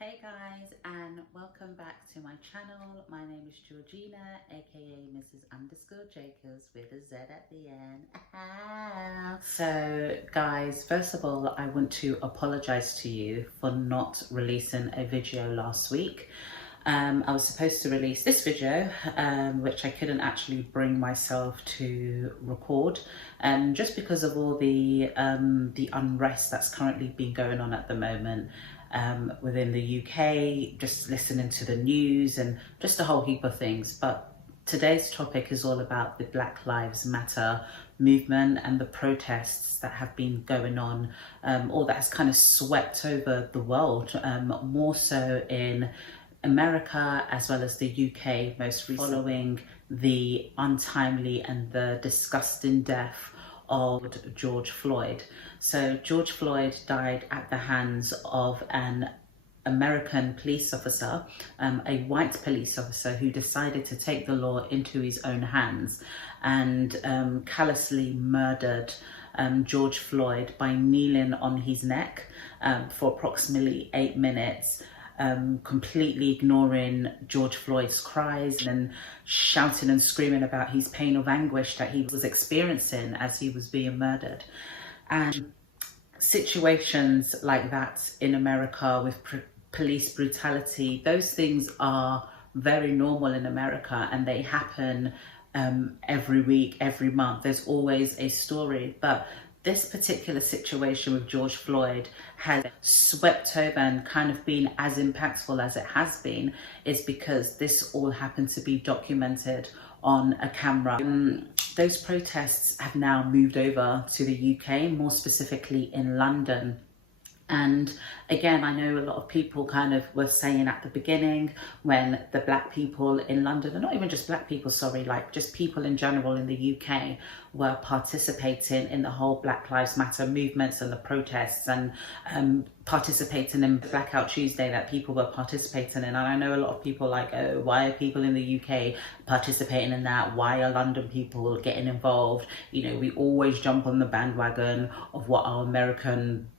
Hey guys, and welcome back to my channel. My name is Georgina, aka Mrs. Underscore Jacobs with a Z at the end. So guys, first of all, I want to apologize to you for not releasing a video last week. I was supposed to release this video, which I couldn't actually bring myself to record, just because of all the unrest that's currently been going on at the moment within the UK, just listening to the news and just a whole heap of things. But today's topic is all about the Black Lives Matter movement and the protests that have been going on, or that has kind of swept over the world, more so in America as well as the UK most recently, following the untimely and the disgusting death of George Floyd. So George Floyd died at the hands of an American police officer, a white police officer who decided to take the law into his own hands and callously murdered George Floyd by kneeling on his neck for approximately 8 minutes, completely ignoring George Floyd's cries and shouting and screaming about his pain of anguish that he was experiencing as he was being murdered. And situations like that in America with police brutality, those things are very normal in America, and they happen every week, every month. There's always a story. But this particular situation with George Floyd has swept over and kind of been as impactful as it has been, is because this all happened to be documented on a camera. Those protests have now moved over to the UK, more specifically in London. And again, I know a lot of people kind of were saying at the beginning, when the black people in London, and not even just black people, sorry, like just people in general in the UK were participating in the whole Black Lives Matter movements and the protests, and participating in Blackout Tuesday that people were participating in. And I know a lot of people like, oh, why are people in the UK participating in that? Why are London people getting involved? You know, we always jump on the bandwagon of what our American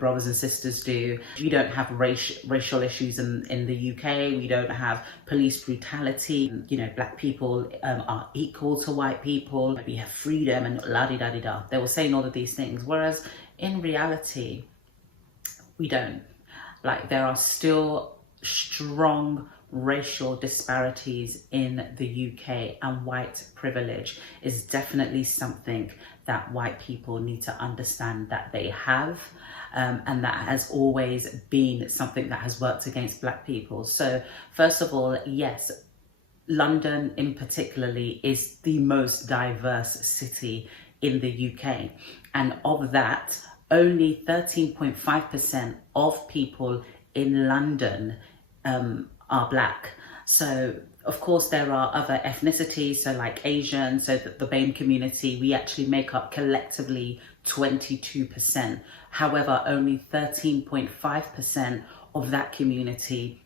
brothers and sisters do. We don't have racial issues in the UK. We don't have police brutality. Black people are equal to white people. We have freedom and la-di-da-di-da. They were saying all of these things, whereas in reality, we don't. Like, there are still strong racial disparities in the UK, and white privilege is definitely something that white people need to understand that they have, and that has always been something that has worked against black people. So first of all, yes, London in particularly is the most diverse city in the UK, and of that, only 13.5% of people in London are black. So of course there are other ethnicities, so like Asian, so that the BAME community, we actually make up collectively 22%. However, only 13.5% of that community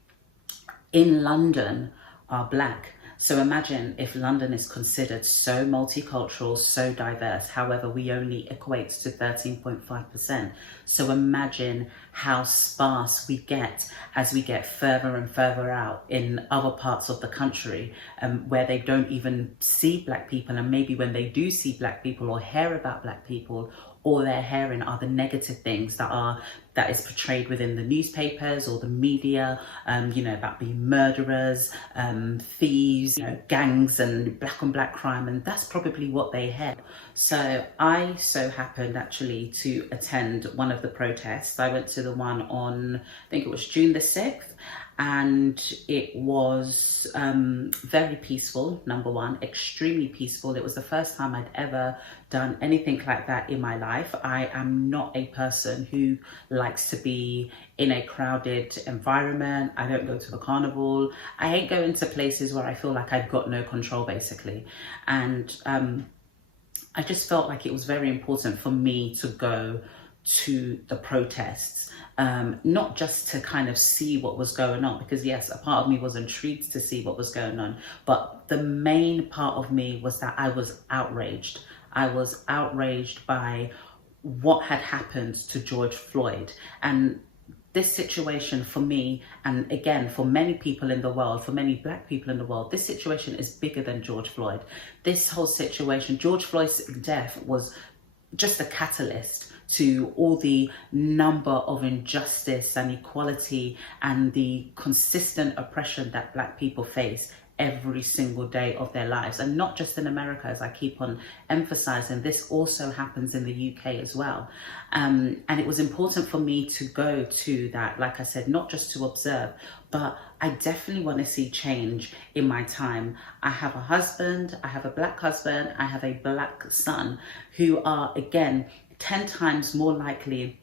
in London are black. So imagine if London is considered so multicultural, so diverse, however, we only equate to 13.5%. So imagine how sparse we get as we get further and further out in other parts of the country, where they don't even see black people. And maybe when they do see black people or hear about black people, all they're hearing are the negative things that is portrayed within the newspapers or the media, about being murderers, thieves, gangs and black crime, and that's probably what they hear. So I so happened actually to attend one of the protests. I went to the one on, I think it was June the 6th, and it was very peaceful. Number one, extremely peaceful. It was the first time I'd ever done anything like that in my life. I am not a person who likes to be in a crowded environment. I don't go to the carnival. I hate going to places where I feel like I've got no control, basically. And I just felt like it was very important for me to go to the protests, not just to kind of see what was going on, because yes, a part of me was intrigued to see what was going on, but the main part of me was that I was outraged. I was outraged by what had happened to George Floyd, and this situation for me, and again, for many people in the world, for many Black people in the world, this situation is bigger than George Floyd. This whole situation, George Floyd's death was just a catalyst to all the number of injustice and equality and the consistent oppression that Black people face every single day of their lives. And not just in America, as I keep on emphasizing, this also happens in the UK as well. And it was important for me to go to that, like I said, not just to observe, but I definitely want to see change in my time. I have a husband, I have a Black husband, I have a Black son who are, again, 10 times more likely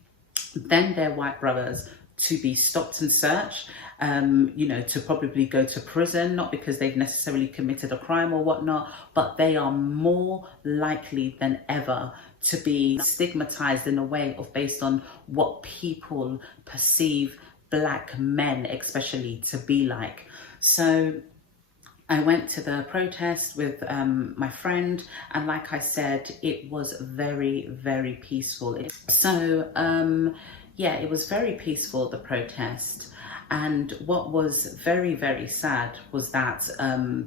than their white brothers to be stopped and searched, to probably go to prison, not because they've necessarily committed a crime or whatnot, but they are more likely than ever to be stigmatized in a way of based on what people perceive Black men especially to be like. So I went to the protest with my friend, and like I said, it was very, very peaceful. It was very peaceful, the protest. And what was very, very sad was that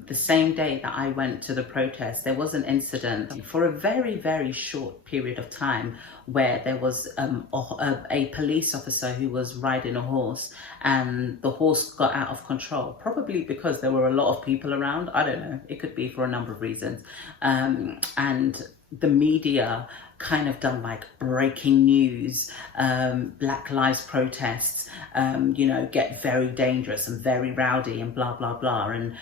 the same day that I went to the protest, there was an incident for a very, very short period of time where there was a police officer who was riding a horse, and the horse got out of control, probably because there were a lot of people around. I don't know, it could be for a number of reasons. And the media kind of done like breaking news, Black Lives protests, get very dangerous and very rowdy and blah, blah, blah. And,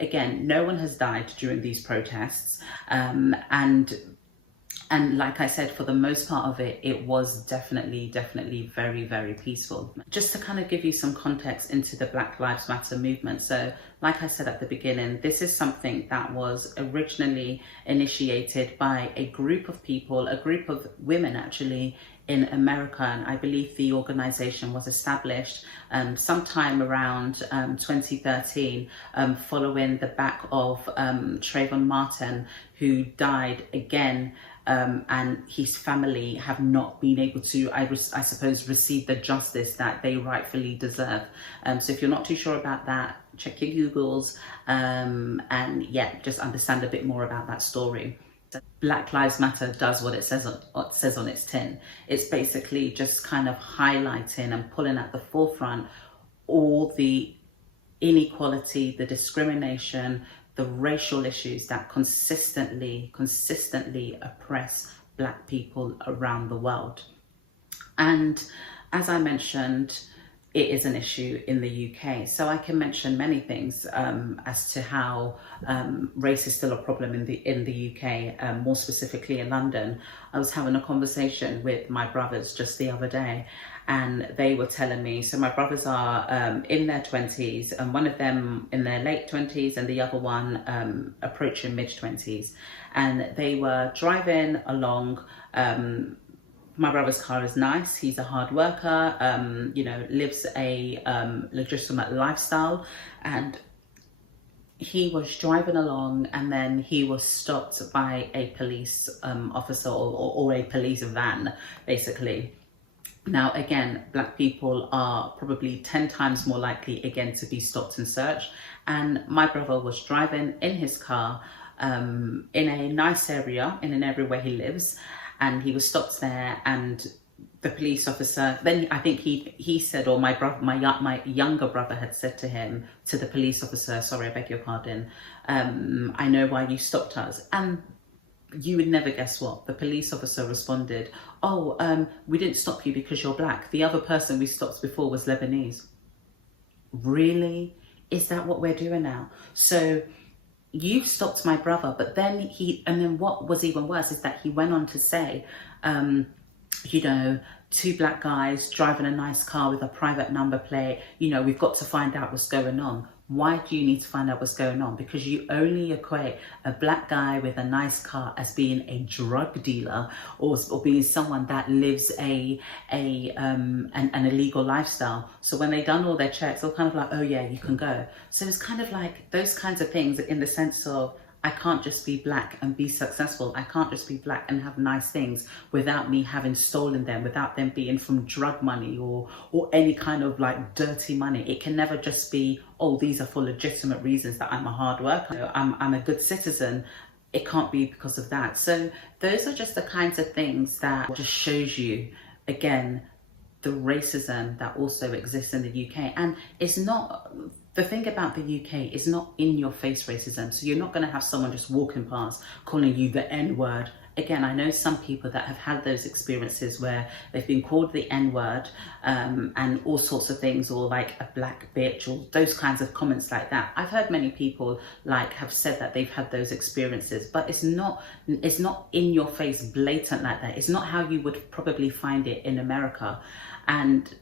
again, no one has died during these protests. And like I said, for the most part of it, it was definitely very, very peaceful. Just to kind of give you some context into the Black Lives Matter movement. So like I said at the beginning, this is something that was originally initiated by a group of people, a group of women actually, in America. And I believe the organization was established sometime around 2013, following the back of Trayvon Martin, who died again. And his family have not been able to, I suppose, receive the justice that they rightfully deserve. So if you're not too sure about that, check your Googles, and just understand a bit more about that story. Black Lives Matter does what it says on its tin. It's basically just kind of highlighting and pulling at the forefront all the inequality, the discrimination, the racial issues that consistently oppress Black people around the world. And as I mentioned, it is an issue in the UK. So I can mention many things as to how race is still a problem in the UK, more specifically in London. I was having a conversation with my brothers just the other day, and they were telling me, so my brothers are in their 20s, and one of them in their late 20s and the other one approaching mid-20s. And they were driving along. My brother's car is nice. He's a hard worker, lives a legitimate lifestyle. And he was driving along, and then he was stopped by a police officer or a police van, basically. Now, again, Black people are probably 10 times more likely, again, to be stopped and searched. And my brother was driving in his car in a nice area, in an area where he lives. And he was stopped there, and the police officer, then I think he said, or my younger brother had said to the police officer, sorry, I beg your pardon, I know why you stopped us. And you would never guess what the police officer responded, we didn't stop you because you're Black. The other person we stopped before was Lebanese. Really? Is that what we're doing now? So you stopped my brother, but then what was even worse is that he went on to say, two Black guys driving a nice car with a private number plate, we've got to find out what's going on. Why do you need to find out what's going on? Because you only equate a Black guy with a nice car as being a drug dealer or being someone that lives an illegal lifestyle. So when they done all their checks, they're kind of like, oh yeah, you can go. So it's kind of like those kinds of things in the sense of, I can't just be black and be successful. I can't just be black and have nice things without me having stolen them, without them being from drug money or any kind of like dirty money. It can never just be, oh, these are for legitimate reasons, that I'm a hard worker, you know, I'm a good citizen. It can't be because of that. So those are just the kinds of things that just shows you, again, the racism that also exists in the UK. And it's not, the thing about the UK is not in your face racism. So you're not going to have someone just walking past calling you the N-word. Again, I know some people that have had those experiences where they've been called the N-word and all sorts of things, or like a black bitch, or those kinds of comments like that. I've heard many people like have said that they've had those experiences, but it's not in your face blatant like that. It's not how you would probably find it in America. And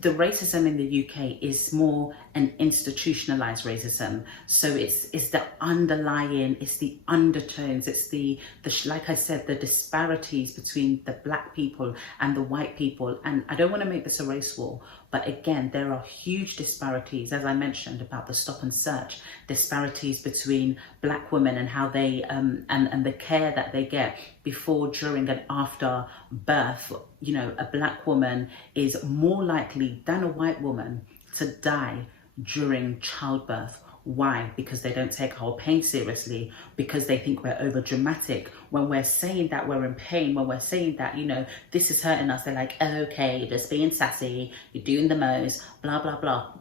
the racism in the UK is more an institutionalized racism. So it's the underlying, it's the undertones, it's the like I said, the disparities between the black people and the white people. And I don't want to make this a race war, but again, there are huge disparities, as I mentioned, about the stop and search, disparities between black women and how they, and the care that they get before, during and after birth. You know, a black woman is more likely than a white woman to die during childbirth. Why? Because they don't take our pain seriously, because they think we're over dramatic. When we're saying that we're in pain, when we're saying that, you know, this is hurting us, they're like, oh, okay, you're just being sassy, you're doing the most, blah, blah, blah.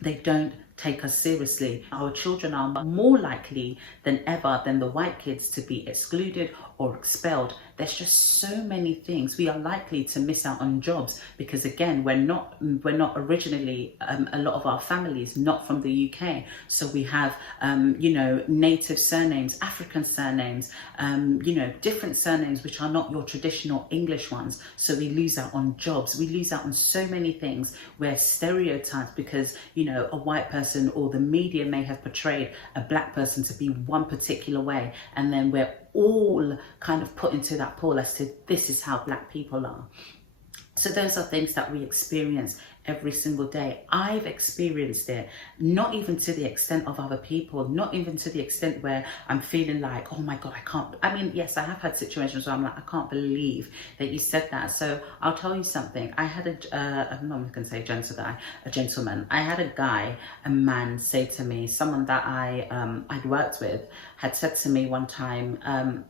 They don't take us seriously. Our children are more likely than ever than the white kids to be excluded or expelled. There's just so many things. We are likely to miss out on jobs because, again, we're not originally, a lot of our families not from the UK. So we have, you know, native surnames, African surnames, you know, different surnames which are not your traditional English ones. So we lose out on jobs. We lose out on so many things. We're stereotyped because, you know, a white person or the media may have portrayed a black person to be one particular way, and then we're all kind of put into that pool as to this is how black people are. So those are things that we experience every single day. I've experienced it, not even to the extent of other people, not even to the extent where I'm feeling like, oh my God, I can't. I mean, yes, I have had situations where I'm like, I can't believe that you said that. So I'll tell you something. I had I'm not going to say a gentleman. I had a man say to me, someone that I'd worked with had said to me one time,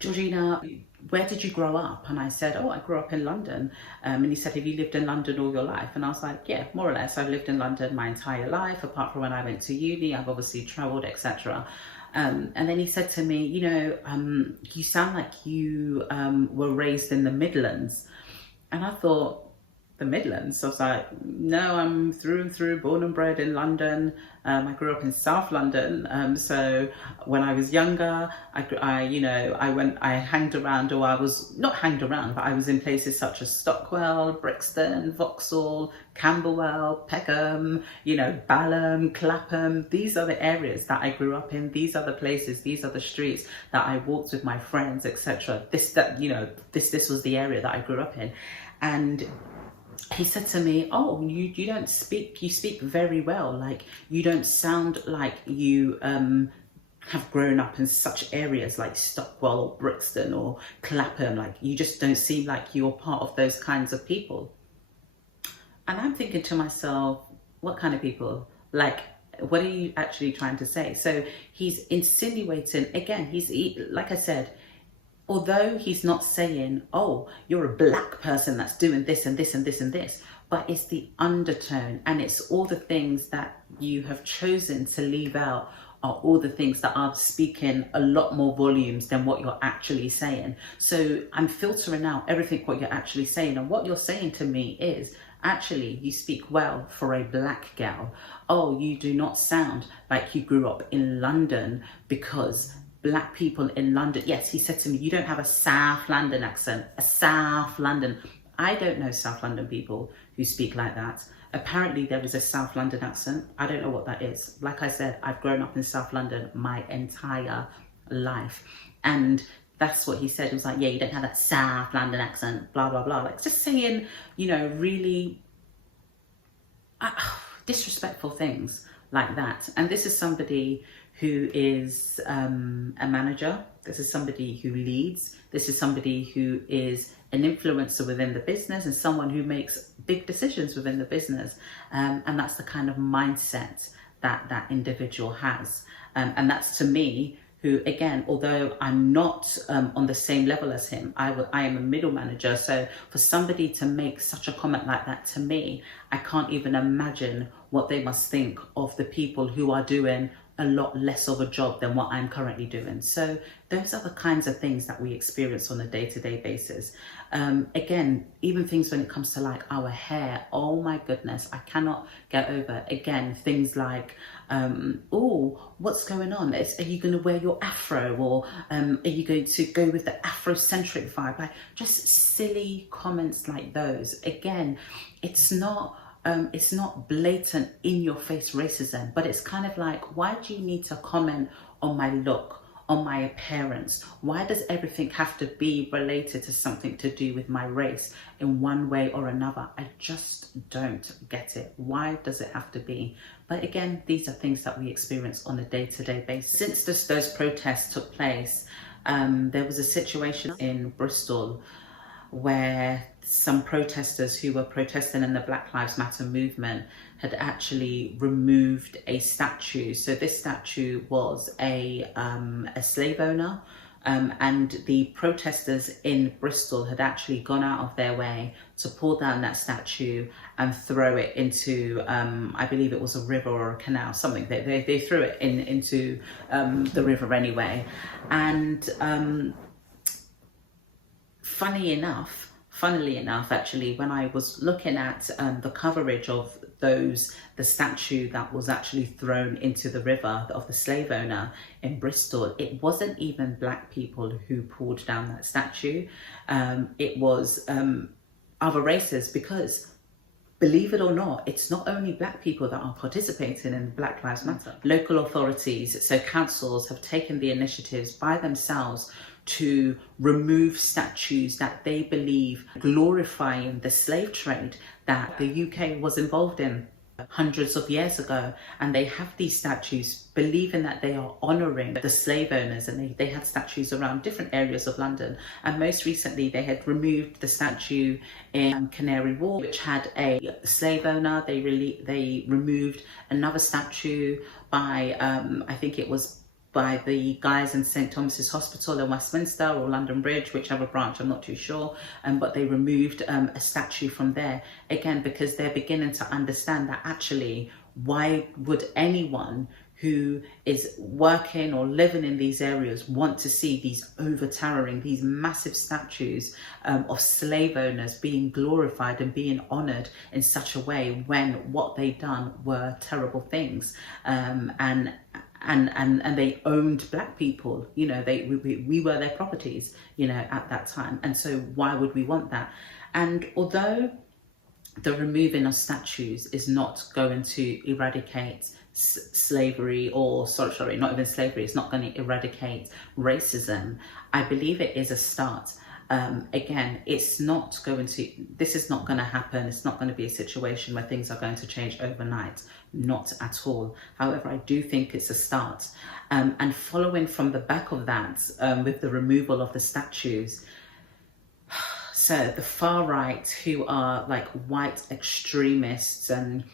Georgina, where did you grow up? And I said, oh, I grew up in London. And he said, have you lived in London all your life? And I was like, yeah, more or less. I've lived in London my entire life, apart from when I went to uni. I've obviously traveled, etc. And then he said to me, you know, you sound like you were raised in the Midlands. And I thought, the Midlands? So I was like, no, I'm through and through, born and bred in London. I grew up in South London. So when I was younger, I hanged around, or I was not hanged around, but I was in places such as Stockwell, Brixton, Vauxhall, Camberwell, Peckham, you know, Balham, Clapham. These are the areas that I grew up in. These are the places, these are the streets that I walked with my friends, etc. This was the area that I grew up in. And he said to me, oh, you don't speak, you speak very well. Like, you don't sound like you have grown up in such areas like Stockwell or Brixton or Clapham. Like, you just don't seem like you're part of those kinds of people. And I'm thinking to myself, what kind of people? Like, what are you actually trying to say? So he's insinuating, again, like I said, although he's not saying, oh, you're a black person that's doing this and this and this and this, but it's the undertone, and it's all the things that you have chosen to leave out are all the things that are speaking a lot more volumes than what you're actually saying. So I'm filtering out everything what you're actually saying, and what you're saying to me is, actually, you speak well for a black gal. Oh, you do not sound like you grew up in London, because black people in London, yes, he said to me, you don't have a South London accent, a South London. I don't know South London people who speak like that. Apparently there is a South London accent. I don't know what that is. Like I said, I've grown up in South London my entire life. And that's what he said. He was like, yeah, you don't have that South London accent, blah, blah, blah. Like, just saying, you know, really disrespectful things like that. And this is somebody who is a manager. This is somebody who leads. This is somebody who is an influencer within the business and someone who makes big decisions within the business. And that's the kind of mindset that that individual has. And that's, to me, who, again, although I'm not on the same level as him, I am a middle manager. So for somebody to make such a comment like that to me, I can't even imagine what they must think of the people who are doing a lot less of a job than what I'm currently doing. So those are the kinds of things that we experience on a day-to-day basis. Again, even things when it comes to like our hair, oh my goodness, I cannot get over, again, things like, oh, what's going on? Are you going to wear your afro, or are you going to go with the Afrocentric vibe? Like, just silly comments like those. Again, it's not blatant in your face racism, but it's kind of like, why do you need to comment on my look, on my appearance? Why does everything have to be related to something to do with my race in one way or another? I just don't get it. Why does it have to be? But again, these are things that we experience on a day-to-day basis. Since those protests took place, there was a situation in Bristol where some protesters who were protesting in the Black Lives Matter movement had actually removed a statue. So this statue was a slave owner, and the protesters in Bristol had actually gone out of their way to pull down that statue and throw it into, I believe it was a river or a canal, something. They threw it into the river anyway. And funnily enough, actually, when I was looking at the coverage of the statue that was actually thrown into the river of the slave owner in Bristol, it wasn't even Black people who pulled down that statue. It was other races, because, believe it or not, it's not only Black people that are participating in Black Lives Matter. Local authorities, so councils, have taken the initiatives by themselves to remove statues that they believe glorifying the slave trade that the UK was involved in hundreds of years ago. And they have these statues believing that they are honouring the slave owners, and they had statues around different areas of London. And most recently they had removed the statue in Canary Wharf, which had a slave owner. They removed another statue by I think it was by the guys in St Thomas's Hospital in Westminster, or London Bridge, whichever branch, I'm not too sure, but they removed a statue from there, again, because they're beginning to understand that actually, why would anyone who is working or living in these areas want to see these over-towering, these massive statues of slave owners being glorified and being honoured in such a way, when what they'd done were terrible things, and they owned Black people, you know, we were their properties, you know, at that time. And so why would we want that? And although the removing of statues is not going to eradicate slavery, or sorry, not even slavery, it's not going to eradicate racism, I believe it is a start. Again, this is not going to happen. It's not going to be a situation where things are going to change overnight. Not at all. However, I do think it's a start. And following from the back of that, with the removal of the statues, so the far right, who are like white extremists, and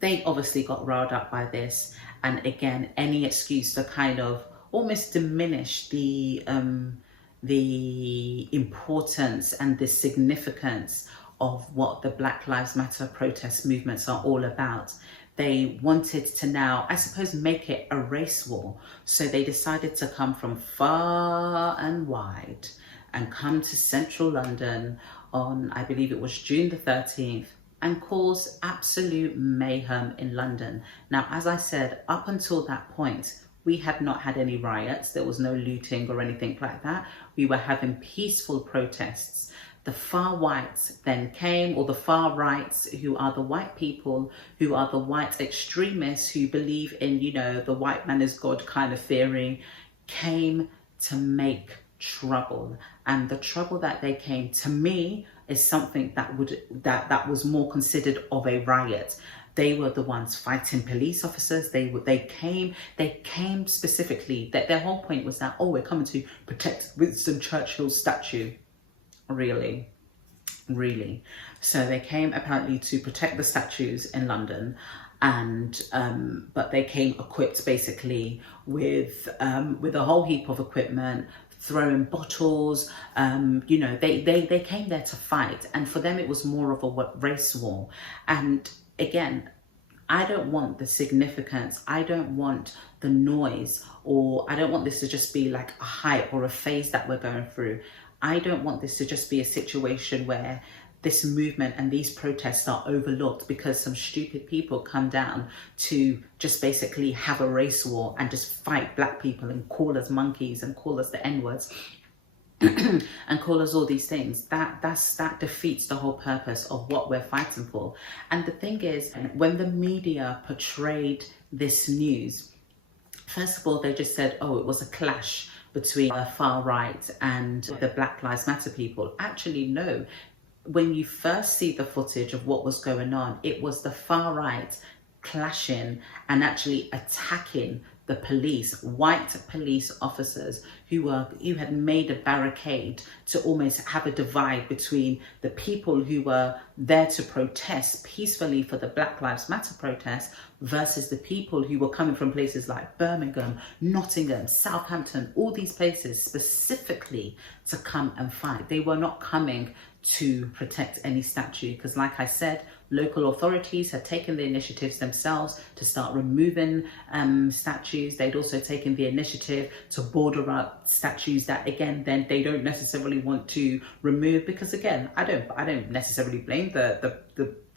they obviously got riled up by this. And again, any excuse to kind of almost diminish the importance and the significance of what the Black Lives Matter protest movements are all about. They wanted to now, I suppose, make it a race war. So they decided to come from far and wide and come to central London on, I believe it was June the 13th, and cause absolute mayhem in London. Now, as I said, up until that point, we had not had any riots. There was no looting or anything like that. We were having peaceful protests. The far whites then came, or the far rights, who are the white people, who are the white extremists who believe in, you know, the white man is God kind of theory, came to make trouble. And the trouble that they came, to me, is something that was more considered of a riot. They were the ones fighting police officers. They came specifically, that their whole point was that, oh, we're coming to protect Winston Churchill's statue. Really? So they came apparently to protect the statues in London, and but they came equipped basically with a whole heap of equipment, throwing bottles. You know, they came there to fight, and for them it was more of a race war. And again, I don't want the significance, I don't want the noise, or I don't want this to just be like a hype or a phase that we're going through. I don't want this to just be a situation where this movement and these protests are overlooked because some stupid people come down to just basically have a race war and just fight black people and call us monkeys and call us the N-words and call us all these things. That defeats the whole purpose of what we're fighting for. And the thing is, when the media portrayed this news, first of all, they just said, oh, it was a clash between the far right and the Black Lives Matter people. Actually, no. When you first see the footage of what was going on, it was the far right clashing and actually attacking the police, white police officers who had made a barricade to almost have a divide between the people who were there to protest peacefully for the Black Lives Matter protest versus the people who were coming from places like Birmingham, Nottingham, Southampton, all these places specifically to come and fight. They were not coming to protect any statue because, like I said, local authorities had taken the initiatives themselves to start removing statues. They'd also taken the initiative to border up statues that, again, then they don't necessarily want to remove, because again, I don't necessarily blame the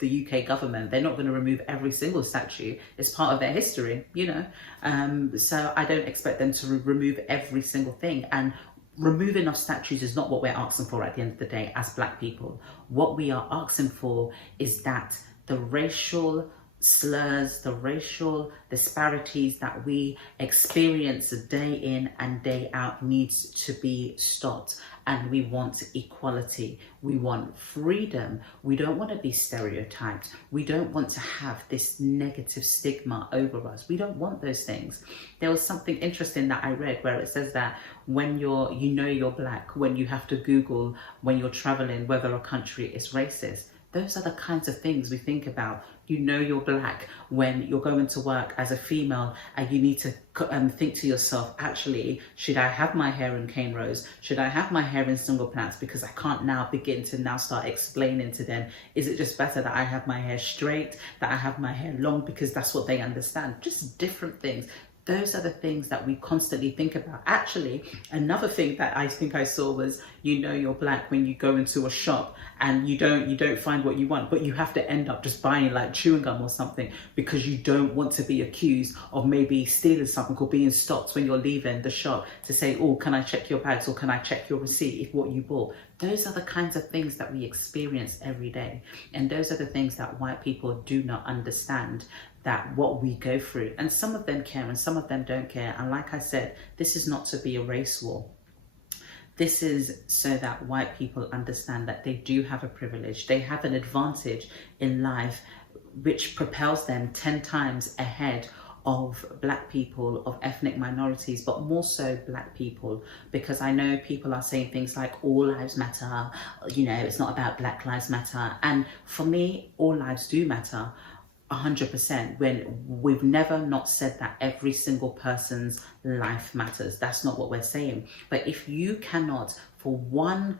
UK government. They're not going to remove every single statue. It's part of their history, you know. So I don't expect them to remove every single thing. And removing of statues is not what we're asking for at the end of the day as black people. What we are asking for is that the racial slurs, the racial disparities that we experience day in and day out needs to be stopped. And we want equality. We want freedom. We don't want to be stereotyped. We don't want to have this negative stigma over us. We don't want those things. There was something interesting that I read where it says that when you're black, when you have to Google when you're traveling whether a country is racist. Those are the kinds of things we think about. You know you're black when you're going to work as a female and you need to think to yourself, actually, should I have my hair in cane rows? Should I have my hair in single plaits? Because I can't now begin to now start explaining to them, is it just better that I have my hair straight, that I have my hair long, because that's what they understand? Just different things. Those are the things that we constantly think about. Actually, another thing that I think I saw was, you know you're black when you go into a shop and you don't find what you want, but you have to end up just buying like chewing gum or something because you don't want to be accused of maybe stealing something or being stopped when you're leaving the shop to say, oh, can I check your bags or can I check your receipt if what you bought? Those are the kinds of things that we experience every day. And those are the things that white people do not understand, that what we go through. And some of them care and some of them don't care. And like I said, this is not to be a race war. This is so that white people understand that they do have a privilege. They have an advantage in life which propels them 10 times ahead of black people, of ethnic minorities, but more so black people, because I know people are saying things like all lives matter, you know, it's not about Black Lives Matter. And for me, all lives do matter. 100%, when we've never not said that every single person's life matters. That's not what we're saying. But if you cannot, for one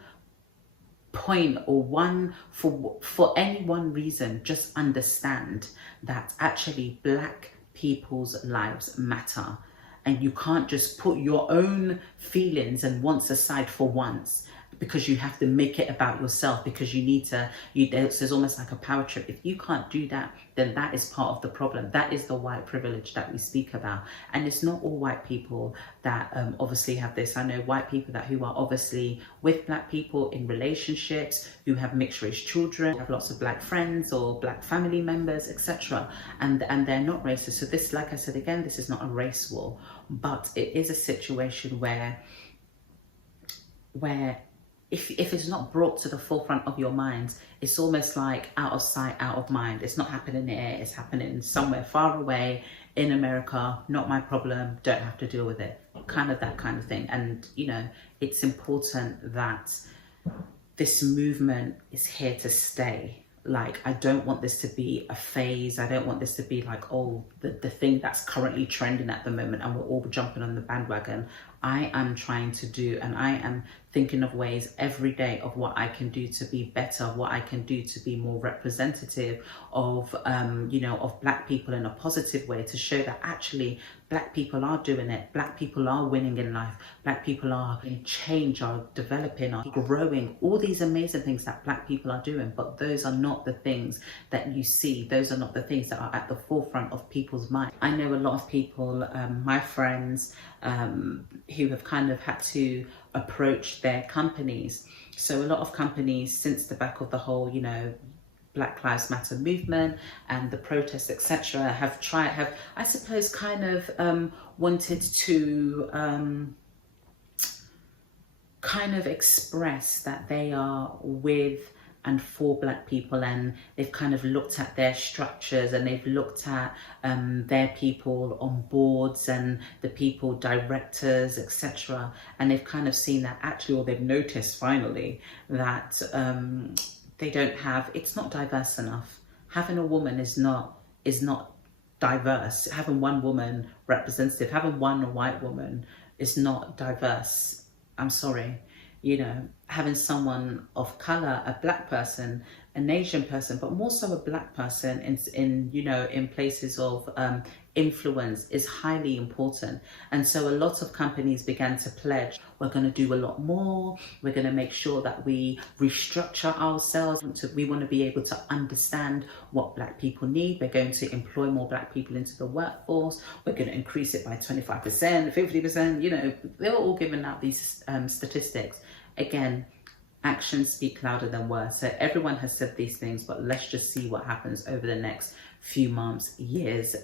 point or for any one reason, just understand that actually black people's lives matter, and you can't just put your own feelings and wants aside for once, because you have to make it about yourself, because you need to, there's almost like a power trip. If you can't do that, then that is part of the problem. That is the white privilege that we speak about. And it's not all white people that obviously have this. I know white people who are obviously with black people in relationships, who have mixed race children, have lots of black friends or black family members, etc. And they're not racist. So this, like I said again, this is not a race war, but it is a situation where if it's not brought to the forefront of your minds, it's almost like out of sight, out of mind. It's not happening here, it's happening somewhere far away in America, not my problem, don't have to deal with it. Kind of that kind of thing. And, you know, it's important that this movement is here to stay. Like, I don't want this to be a phase. I don't want this to be like, oh, the thing that's currently trending at the moment and we're all jumping on the bandwagon. I am trying to do, and I am thinking of ways every day of what I can do to be better, what I can do to be more representative of, you know, of Black people in a positive way, to show that actually Black people are doing it. Black people are winning in life. Black people are in change, are developing, are growing. All these amazing things that Black people are doing, but those are not the things that you see. Those are not the things that are at the forefront of people's mind. I know a lot of people, my friends, who have kind of had to approach their companies. So a lot of companies, since the back of the whole, you know, Black Lives Matter movement and the protests, etc., have I suppose kind of wanted to kind of express that they are with and for Black people, and they've kind of looked at their structures and they've looked at their people on boards and the people, directors, etc., and they've kind of seen that actually, or they've noticed finally that they don't have, it's not diverse enough. Having a woman is not diverse. Having one woman representative, having one white woman is not diverse. I'm sorry. You know, having someone of color, a Black person, an Asian person, but more so a Black person in you know, in places of influence is highly important. And so a lot of companies began to pledge, we're going to do a lot more. We're going to make sure that we restructure ourselves. We want to be able to understand what Black people need. We're going to employ more Black people into the workforce. We're going to increase it by 25%, 50%. You know, they were all giving out these statistics. Again, actions speak louder than words. So everyone has said these things, but let's just see what happens over the next few months, years,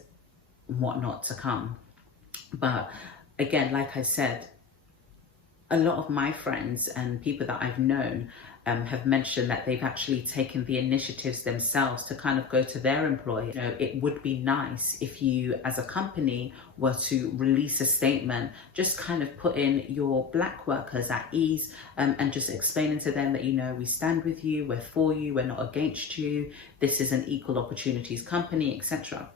whatnot to come. But again, like I said, a lot of my friends and people that I've known have mentioned that they've actually taken the initiatives themselves to kind of go to their employer. You know, it would be nice if you as a company were to release a statement, just kind of putting your Black workers at ease, and just explaining to them that, you know, we stand with you, we're for you, we're not against you, this is an equal opportunities company, etc.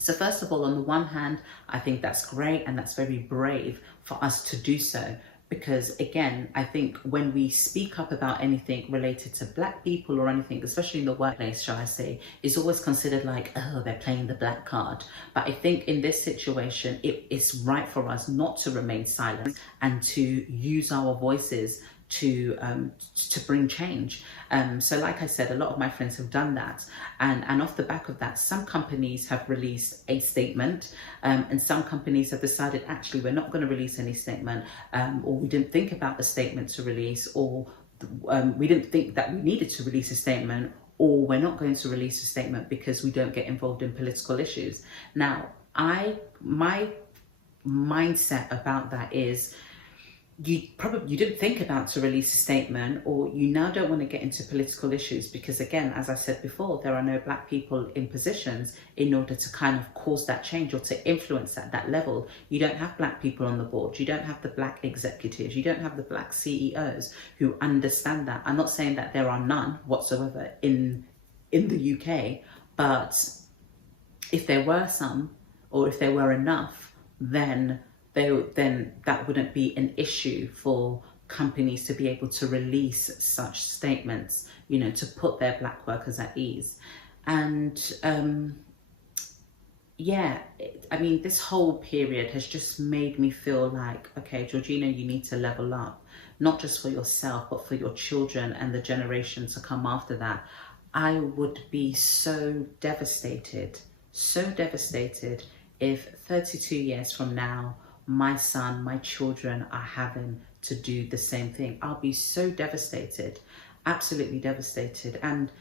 So first of all, on the one hand, I think that's great and that's very brave for us to do so. Because again, I think when we speak up about anything related to Black people or anything, especially in the workplace, shall I say, is always considered like, oh, they're playing the Black card. But I think in this situation, it is right for us not to remain silent and to use our voices to bring change. So like I said, a lot of my friends have done that, and off the back of that, some companies have released a statement, and some companies have decided actually we're not going to release any statement, or we didn't think about the statement to release, or we didn't think that we needed to release a statement, or we're not going to release a statement because we don't get involved in political issues. Now, my mindset about that is, you didn't think about to release a statement, or you now don't want to get into political issues because, again, as I said before, there are no Black people in positions in order to kind of cause that change or to influence at that level. You don't have Black people on the board. You don't have the Black executives. You don't have the Black CEOs who understand that. I'm not saying that there are none whatsoever in the UK, but if there were some, or if there were enough, then that wouldn't be an issue for companies to be able to release such statements, you know, to put their Black workers at ease. And yeah, I mean, this whole period has just made me feel like, okay, Georgina, you need to level up, not just for yourself, but for your children and the generation to come after that. I would be so devastated if 32 years from now, my son, my children are having to do the same thing. I'll be so devastated, absolutely devastated. And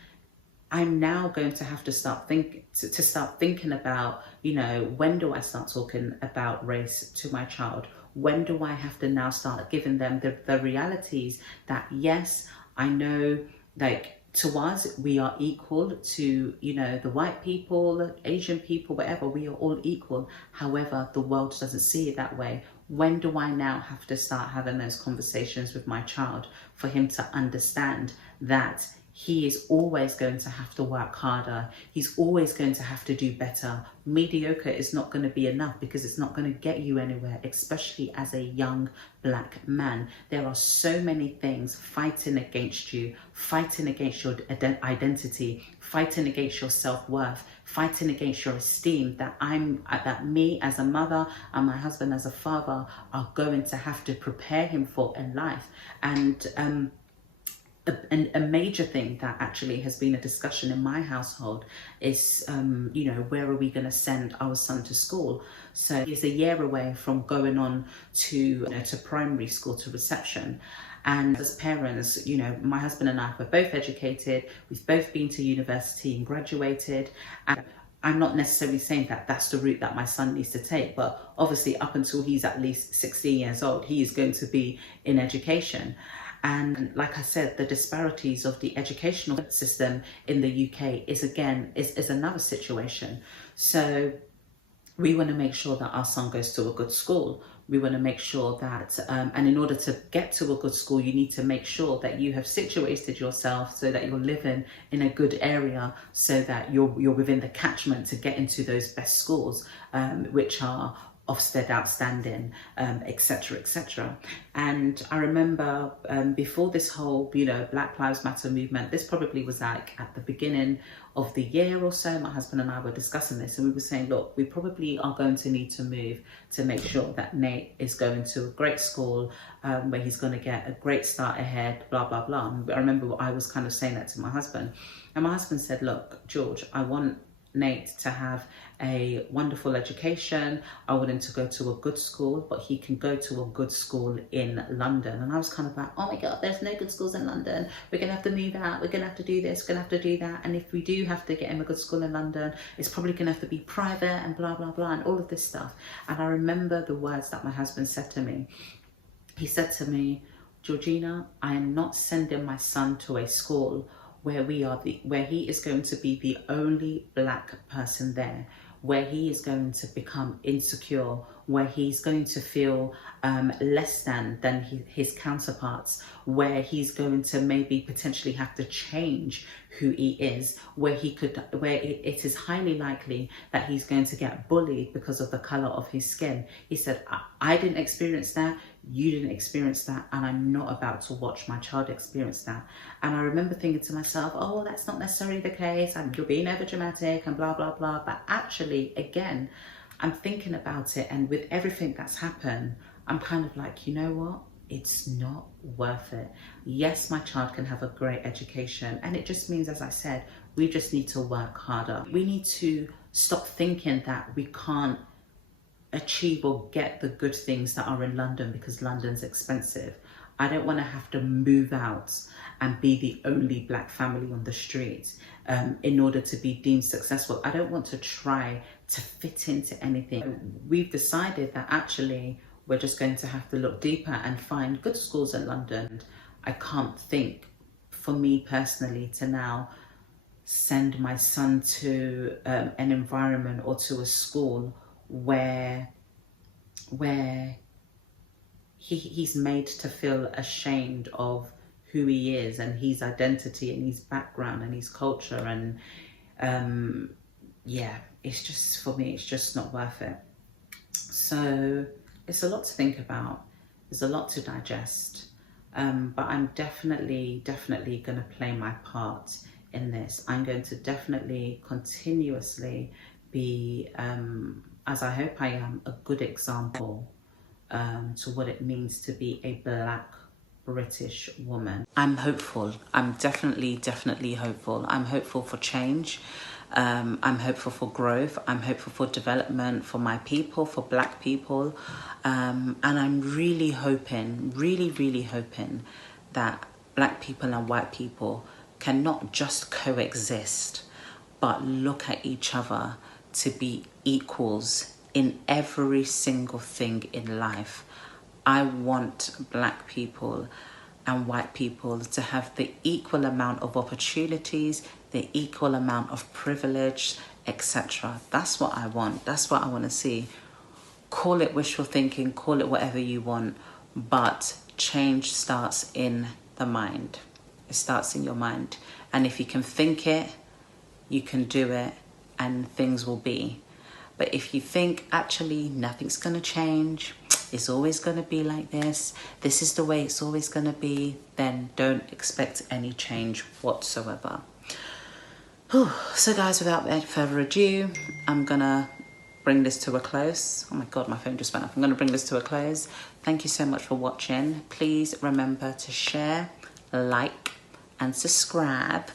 I'm now going to have to start thinking about, you know, when do I start talking about race to my child? When do I have to now start giving them the realities that, yes, I know, like, to us, we are equal to, you know, the white people, Asian people, whatever, we are all equal. However, the world doesn't see it that way. When do I now have to start having those conversations with my child for him to understand that he is always going to have to work harder. He's always going to have to do better. Mediocre is not going to be enough, because it's not going to get you anywhere, especially as a young black man. There are so many things fighting against you, fighting against your identity, fighting against your self-worth, fighting against your esteem, that me as a mother and my husband as a father are going to have to prepare him for in life. And a major thing that actually has been a discussion in my household is, you know, where are we going to send our son to school? So he's a year away from going on to, you know, to primary school, to reception. And as parents, you know, my husband and I were both educated. We've both been to university and graduated. And I'm not necessarily saying that that's the route that my son needs to take, but obviously up until he's at least 16 years old, he is going to be in education. And like I said, the disparities of the educational system in the UK is another situation. So we want to make sure that our son goes to a good school. We want to make sure that, and in order to get to a good school, you need to make sure that you have situated yourself so that you're living in a good area, so that you're within the catchment to get into those best schools, which are Ofsted Outstanding, etc., etc. And I remember before this whole, you know, Black Lives Matter movement, this probably was like at the beginning of the year or so, my husband and I were discussing this, and we were saying, look, we probably are going to need to move to make sure that Nate is going to a great school, where he's going to get a great start ahead, blah, blah, blah. And I remember I was kind of saying that to my husband, and my husband said, look, George, I want Nate to have a wonderful education. I want him to go to a good school, but he can go to a good school in London. And I was kind of like, oh my God, there's no good schools in London. We're going to have to move out. We're going to have to do this. We're going to have to do that. And if we do have to get him a good school in London, it's probably going to have to be private and blah, blah, blah, and all of this stuff. And I remember the words that my husband said to me. He said to me, Georgina, I am not sending my son to a school where he is going to be the only black person there, where he is going to become insecure, where he's going to feel less than his counterparts, where he's going to maybe potentially have to change who he is, where it is highly likely that he's going to get bullied because of the color of his skin. He said, I didn't experience that, you didn't experience that, and I'm not about to watch my child experience that. And I remember thinking to myself, oh, that's not necessarily the case, and you're being over dramatic and blah, blah, blah. But actually, again, I'm thinking about it, and with everything that's happened, I'm kind of like, you know what? It's not worth it. Yes, my child can have a great education, and it just means, as I said, we just need to work harder. We need to stop thinking that we can't achieve or get the good things that are in London because London's expensive. I don't want to have to move out and be the only black family on the street in order to be deemed successful. I don't want to try to fit into anything. We've decided that actually we're just going to have to look deeper and find good schools in London. I can't think, for me personally, to now send my son to an environment or to a school where he's made to feel ashamed of who he is and his identity and his background and his culture. And yeah, it's just, for me, it's just not worth it. So it's a lot to think about. There's a lot to digest. But I'm definitely going to play my part in this. I'm going to definitely continuously be, as I hope I am, a good example to what it means to be a black British woman. I'm hopeful. I'm definitely hopeful. I'm hopeful for change. I'm hopeful for growth. I'm hopeful for development for my people, for black people. And I'm really hoping, really hoping that black people and white people can not just coexist, but look at each other to be equals in every single thing in life. I want black people and white people to have the equal amount of opportunities, the equal amount of privilege, etc. That's what I want. That's what I want to see. Call it wishful thinking, call it whatever you want, but change starts in the mind. It starts in your mind. And if you can think it, you can do it, and things will be. But if you think, actually, nothing's going to change, it's always going to be like this is the way it's always going to be, then don't expect any change whatsoever. So guys, without any further ado, I'm going to bring this to a close. Oh my God, my phone just went off. I'm going to bring this to a close. Thank you so much for watching. Please remember to share, like, and subscribe.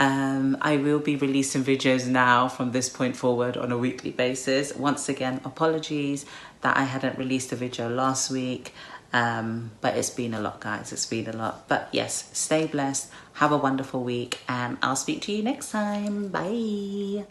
I will be releasing videos now from this point forward on a weekly basis. Once again, apologies that I hadn't released a video last week, but it's been a lot, guys. It's been a lot. But yes, stay blessed, have a wonderful week, and I'll speak to you next time. Bye.